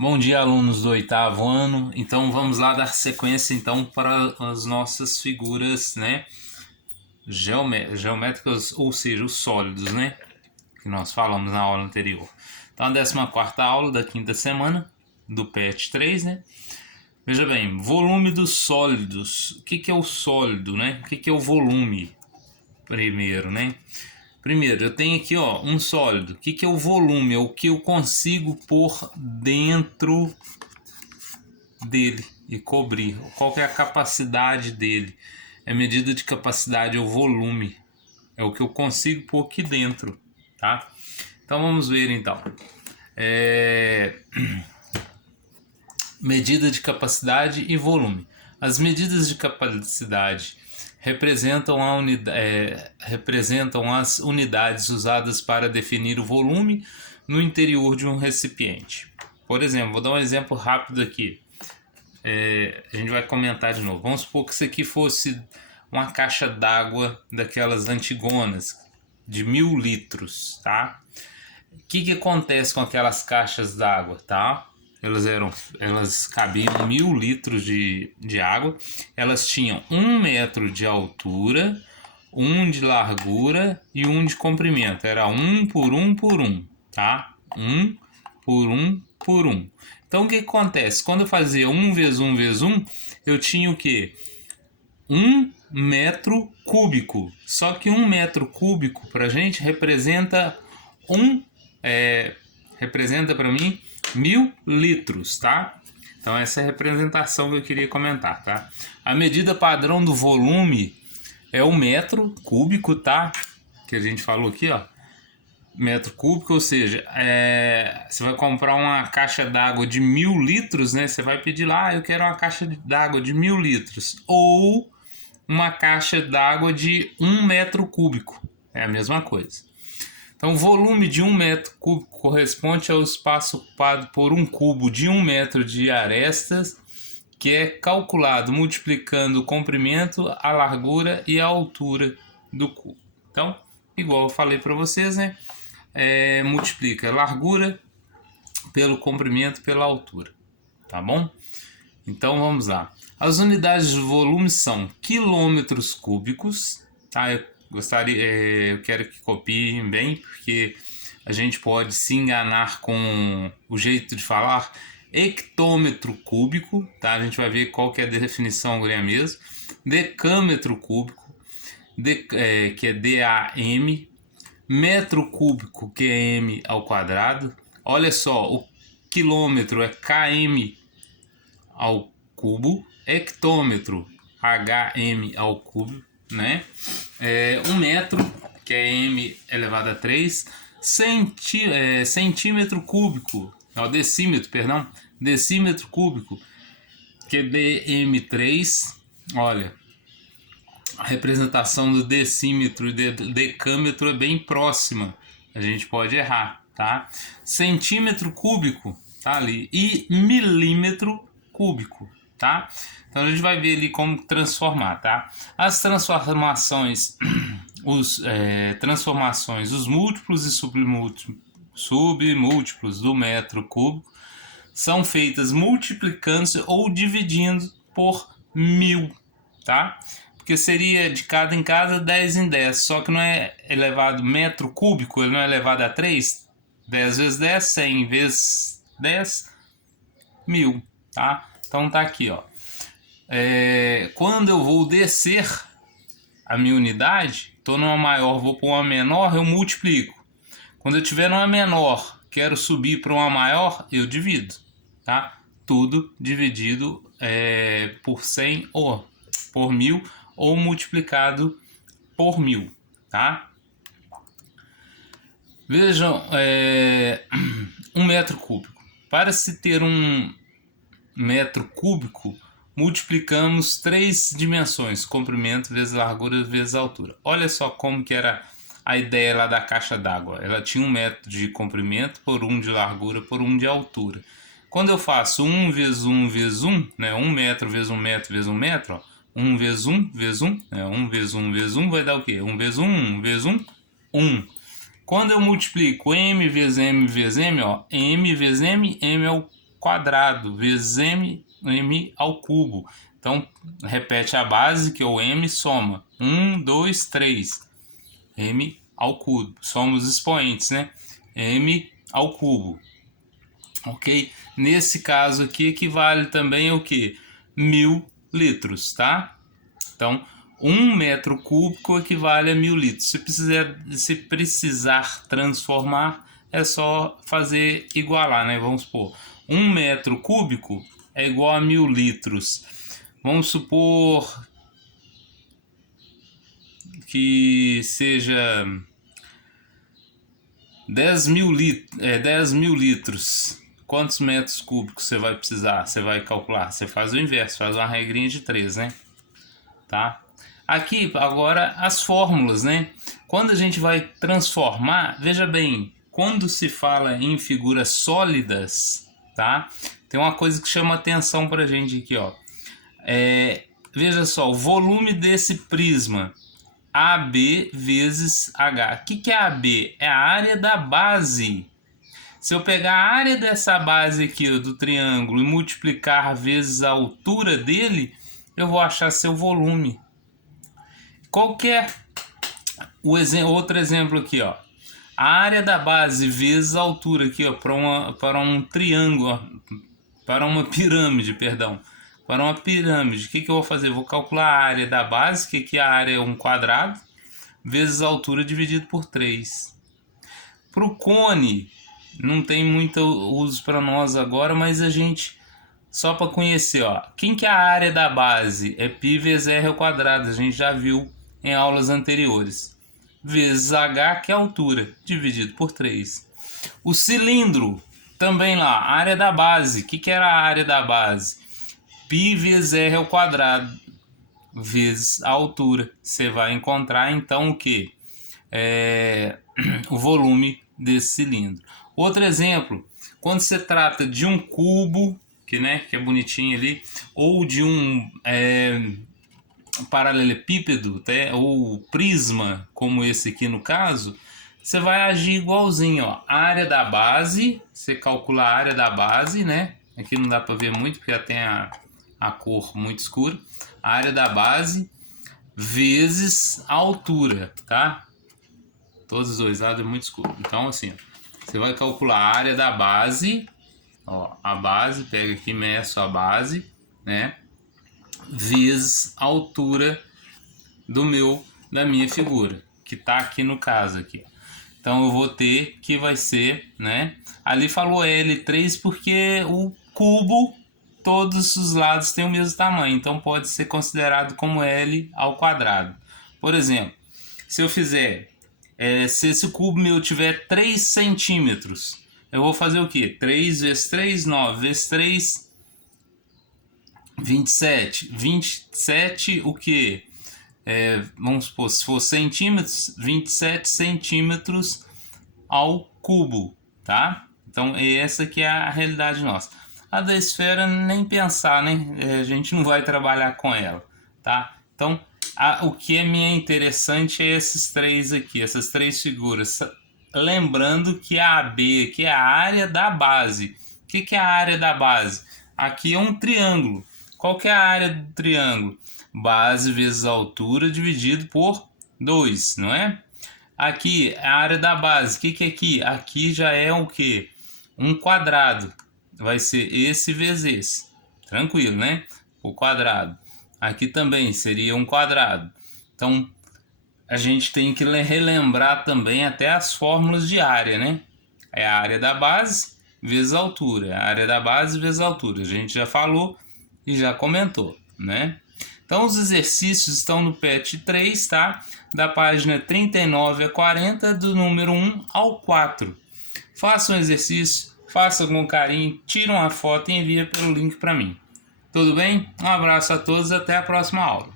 Bom dia, alunos do oitavo ano. Então vamos lá dar sequência então para as nossas figuras, né, geométricas, ou seja, os sólidos, né, que nós falamos na aula anterior. Então a 14ª aula da quinta semana do PET 3, né? Veja bem, volume dos sólidos. O que é o sólido, né? O que é o volume? Primeiro, né? Primeiro, eu tenho aqui, ó, um sólido. O que é o volume? É o que eu consigo pôr dentro dele e cobrir. Qual que é a capacidade dele? É medida de capacidade, é o volume. É o que eu consigo pôr aqui dentro, tá? Então vamos ver então. Medida de capacidade e volume. As medidas de capacidade representam as unidades usadas para definir o volume no interior de um recipiente. Por exemplo, vou dar um exemplo rápido aqui. A gente vai comentar de novo. Vamos supor que isso aqui fosse uma caixa d'água daquelas antigonas, de 1000 litros, tá? O que acontece com aquelas caixas d'água, tá? Elas cabiam 1000 litros de água. Elas tinham 1 metro de altura, 1 de largura e 1 de comprimento. Era 1 por 1 por 1, tá? 1 por 1 por 1. Então o que acontece? Quando eu fazia 1 vezes 1 vezes 1, eu tinha o quê? 1 metro cúbico. Só que 1 metro cúbico pra gente representa representa para mim 1000 litros, tá? Então essa é a representação que eu queria comentar, tá? A medida padrão do volume é o metro cúbico, tá? Que a gente falou aqui, ó. Metro cúbico, ou seja, você vai comprar uma caixa d'água de 1000 litros, né? Você vai pedir lá, eu quero uma caixa d'água de 1000 litros. Ou uma caixa d'água de 1 metro cúbico. É a mesma coisa. Então, o volume de 1 metro cúbico corresponde ao espaço ocupado por um cubo de 1 metro de arestas, que é calculado multiplicando o comprimento, a largura e a altura do cubo. Então, igual eu falei para vocês, né? Multiplica a largura pelo comprimento pela altura, tá bom? Então vamos lá. As unidades de volume são quilômetros cúbicos, tá? Eu quero que copiem bem, porque a gente pode se enganar com o jeito de falar. Hectômetro cúbico, tá? A gente vai ver qual que é a definição agora mesmo. Decâmetro cúbico, que é DAM. Metro cúbico, que é M ao quadrado. Olha só, o quilômetro é km ao cubo, hectômetro hm ao cubo, né? 1 metro, que é m elevado a 3, centímetro cúbico, decímetro, perdão, decímetro cúbico, que é dm3. Olha, a representação do decímetro e do decâmetro é bem próxima, a gente pode errar, tá? Centímetro cúbico tá ali, e milímetro cúbico, tá? Então a gente vai ver ali como transformar, tá? As transformações, os múltiplos e submúltiplos do metro cúbico são feitas multiplicando-se ou dividindo por 1000, tá? Porque seria de cada em cada 10 em 10, só que não é elevado metro cúbico, ele não é elevado a 3, 10 vezes 10, 100 vezes 10, 1000, tá? Então tá aqui, ó. Quando eu vou descer a minha unidade, estou numa maior, vou para uma menor, eu multiplico. Quando eu tiver numa menor, quero subir para uma maior, eu divido, tá? Tudo dividido por 100 ou por 1000 ou multiplicado por 1000, tá? Vejam, 1 metro cúbico. Para se ter 1 metro cúbico, multiplicamos 3 dimensões, comprimento vezes largura vezes altura. Olha só como que era a ideia lá da caixa d'água. Ela tinha 1 metro de comprimento por 1 de largura por 1 de altura. Quando eu faço 1 vezes 1 vezes 1, né, 1 metro vezes 1 metro vezes 1 metro, ó, 1 vezes 1 vezes 1, né, 1 vezes 1 vezes 1 vai dar o quê? 1 vezes 1, 1 vezes 1, 1. Quando eu multiplico m vezes m vezes m, ó, m vezes m, m é o quadrado vezes m ao cubo. Então, repete a base, que é o m, soma 1, 2, 3, m ao cubo. Somos expoentes, né? M ao cubo. Ok? Nesse caso aqui, equivale também ao que? 1000 litros, tá? Então, 1 metro cúbico equivale a 1000 litros. Se precisar transformar, é só fazer igualar, né? Vamos supor, 1 metro cúbico é igual a 1000 litros. Vamos supor que seja 10.000 litros. Quantos metros cúbicos você vai precisar? Você vai calcular. Você faz o inverso, faz uma regrinha de 3, né? Tá? Aqui, agora, as fórmulas, né? Quando a gente vai transformar, veja bem, quando se fala em figuras sólidas, tá? Tem uma coisa que chama atenção pra gente aqui, ó. Veja só, o volume desse prisma, AB vezes H. O que é AB? É a área da base. Se eu pegar a área dessa base aqui, ó, do triângulo, e multiplicar vezes a altura dele, eu vou achar seu volume. Qual que é outro exemplo aqui, ó? A área da base vezes a altura aqui, ó, para um triângulo, ó, para uma pirâmide, perdão. Para uma pirâmide, o que eu vou fazer? Vou calcular a área da base, que aqui a área é um quadrado, vezes a altura dividido por 3. Para o cone, não tem muito uso para nós agora, mas a gente, só para conhecer, ó, quem que é a área da base? É π vezes r ao quadrado, a gente já viu em aulas anteriores. Vezes h, que é a altura, dividido por 3. O cilindro, também lá, área da base. O que era a área da base? π vezes r ao quadrado, vezes a altura. Você vai encontrar, então, o que? O volume desse cilindro. Outro exemplo, quando se trata de um cubo, que é bonitinho ali, ou de um paralelepípedo, ou prisma, como esse aqui no caso, você vai agir igualzinho, ó. A área da base, você calcula a área da base, né? Aqui não dá para ver muito, porque já tem a cor muito escura. A área da base vezes a altura, tá? Todos os dois lados é muito escuro. Então, assim, você vai calcular a área da base, ó, a base, pega aqui, meço a base, né? Vezes a altura da minha figura, que tá aqui no caso aqui. Então eu vou ter que vai ser, né? Ali falou L3 porque o cubo, todos os lados têm o mesmo tamanho, então pode ser considerado como L ao quadrado. Por exemplo, se eu fizer, se esse cubo meu tiver 3 centímetros, eu vou fazer o quê? 3 vezes 3, 9 vezes 3, 27. 27 o quê? Vamos supor, se for centímetros, 27 centímetros ao cubo, tá? Então essa que é a realidade nossa. A da esfera nem pensar, né? A gente não vai trabalhar com ela, tá? Então o que é interessante é esses três aqui, essas três figuras. Lembrando que a AB aqui é a área da base. O que é a área da base? Aqui é um triângulo. Qual que é a área do triângulo? Base vezes a altura dividido por 2, não é? Aqui, a área da base, o que é aqui? Aqui já é o quê? Um quadrado. Vai ser esse vezes esse. Tranquilo, né? O quadrado. Aqui também seria um quadrado. Então, a gente tem que relembrar também até as fórmulas de área, né? É a área da base vezes a altura. A área da base vezes a altura. A gente já falou e já comentou, né? Então os exercícios estão no PET 3, tá? Da página 39 a 40, do número 1 ao 4. Faça um exercício, faça com carinho, tira uma foto e envia pelo link para mim. Tudo bem? Um abraço a todos, até a próxima aula.